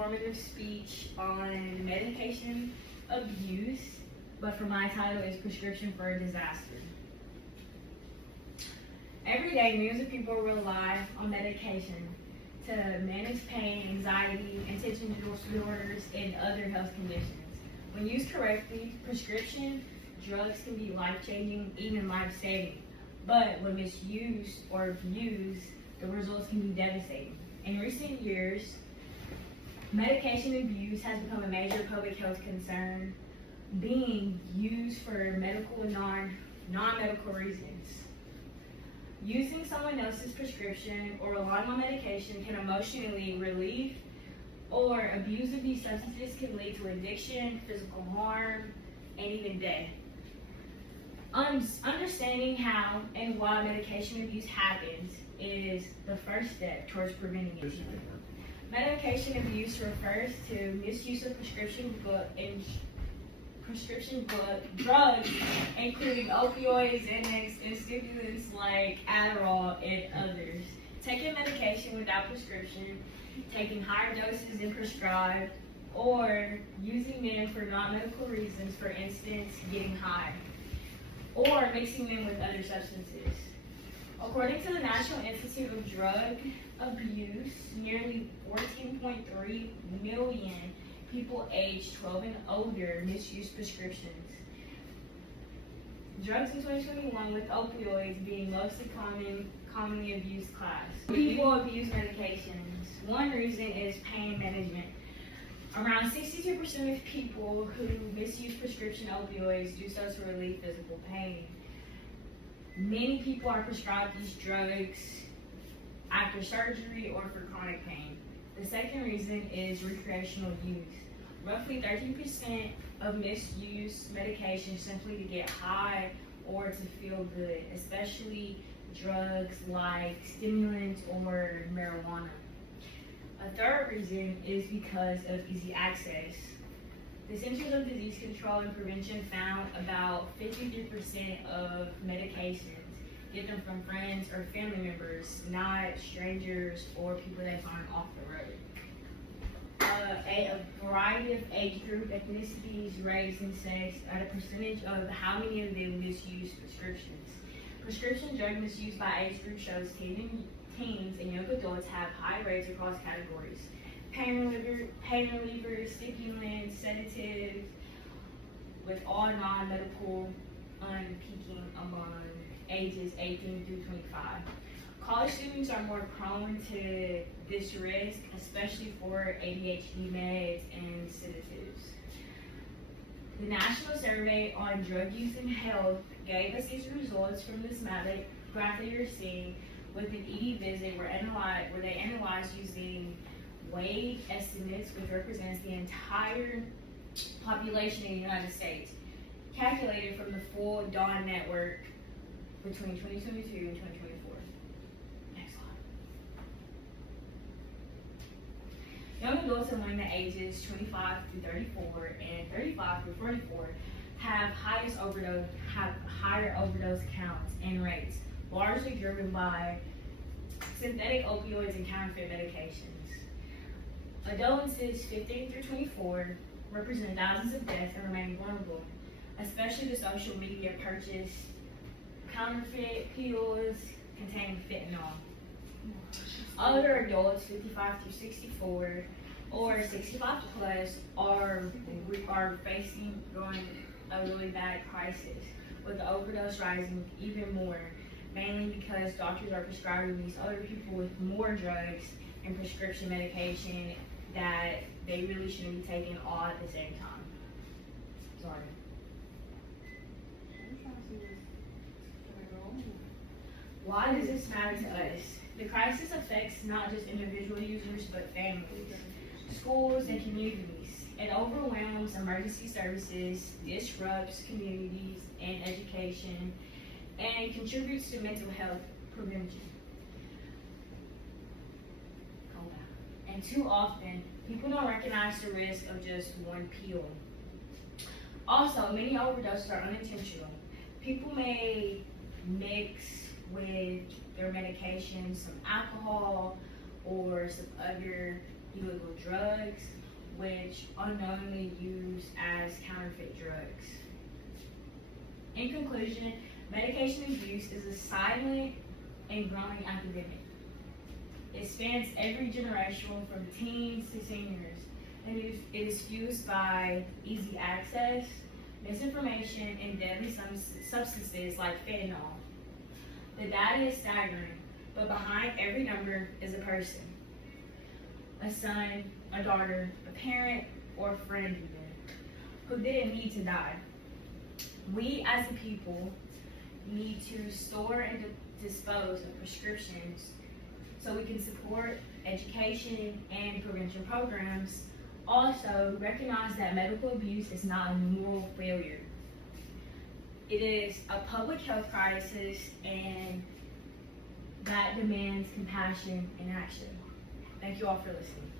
informative speech on medication abuse, but for my title is Prescription for a Disaster. Every day, millions of people rely on medication to manage pain, anxiety, attention disorders, and other health conditions. When used correctly, prescription drugs can be life-changing, even life-saving. But when misused or abused, the results can be devastating. In recent years, medication abuse has become a major public health concern, being used for medical and non-medical reasons. Using someone else's prescription or relying on medication can emotionally relieve or abuse of these substances can lead to addiction, physical harm, and even death. Understanding how and why medication abuse happens is the first step towards preventing it. Medication abuse refers to misuse of prescription drugs, including opioids, Xanax, and stimulants like Adderall and others. Taking medication without prescription, taking higher doses than prescribed, or using them for non-medical reasons, for instance, getting high, or mixing them with other substances. According to the National Institute of Drug Abuse, nearly 14.3 million people aged 12 and older misuse prescriptions. Drugs in 2021, with opioids being mostly commonly abused class. People abuse medications. One reason is pain management. Around 62% of people who misuse prescription opioids do so to relieve physical pain. Many people are prescribed these drugs after surgery or for chronic pain. The second reason is recreational use. Roughly 13% of misuse medication simply to get high or to feel good, especially drugs like stimulants or marijuana. A third reason is because of easy access. The Centers of Disease Control and Prevention found about 53% of medications get them from friends or family members, not strangers or people they find off the road. A variety of age group, ethnicities, race, and sex at a percentage of how many of them misuse prescriptions. Prescription drug misuse by age group shows teens and young adults have high rates across categories. Pain relievers, stimulants, sedatives, with all non-medical peaking among ages 18 through 25. College students are more prone to this risk, especially for ADHD meds and sedatives. The National Survey on Drug Use and Health gave us these results from this graph that you're seeing with an ED visit where they analyzed using weight estimates, which represents the entire population in the United States, calculated from the full Dawn network between 2022 and 2024. Next slide. Young adults among the ages 25 through 34 and 35 through 44 have higher overdose counts and rates, largely driven by synthetic opioids and counterfeit medications. Adolescents 15 through 24 represent thousands of deaths and remain vulnerable, especially to social media purchased counterfeit pills containing fentanyl. Other adults 55 through 64 or 65 plus are facing a really bad crisis, with the overdose rising even more, mainly because doctors are prescribing these other people with more drugs and prescription medication that they really shouldn't be taking all at the same time. Sorry. Why does this matter to us? The crisis affects not just individual users, but families, schools, and communities. It overwhelms emergency services, disrupts communities and education, and contributes to mental health prevention. And too often, people don't recognize the risk of just one pill. Also, many overdoses are unintentional. People may mix with their medication some alcohol or some other illegal drugs, which unknowingly used as counterfeit drugs. In conclusion, medication abuse is a silent and growing epidemic. It spans every generation from teens to seniors, and it is fueled by easy access, misinformation, and deadly substances like fentanyl. The data is staggering, but behind every number is a person. A son, a daughter, a parent, or a friend even, who didn't need to die. We as a people need to store and dispose of prescriptions so we can support education and prevention programs. Also, recognize that medical abuse is not a moral failure. It is a public health crisis, and that demands compassion and action. Thank you all for listening.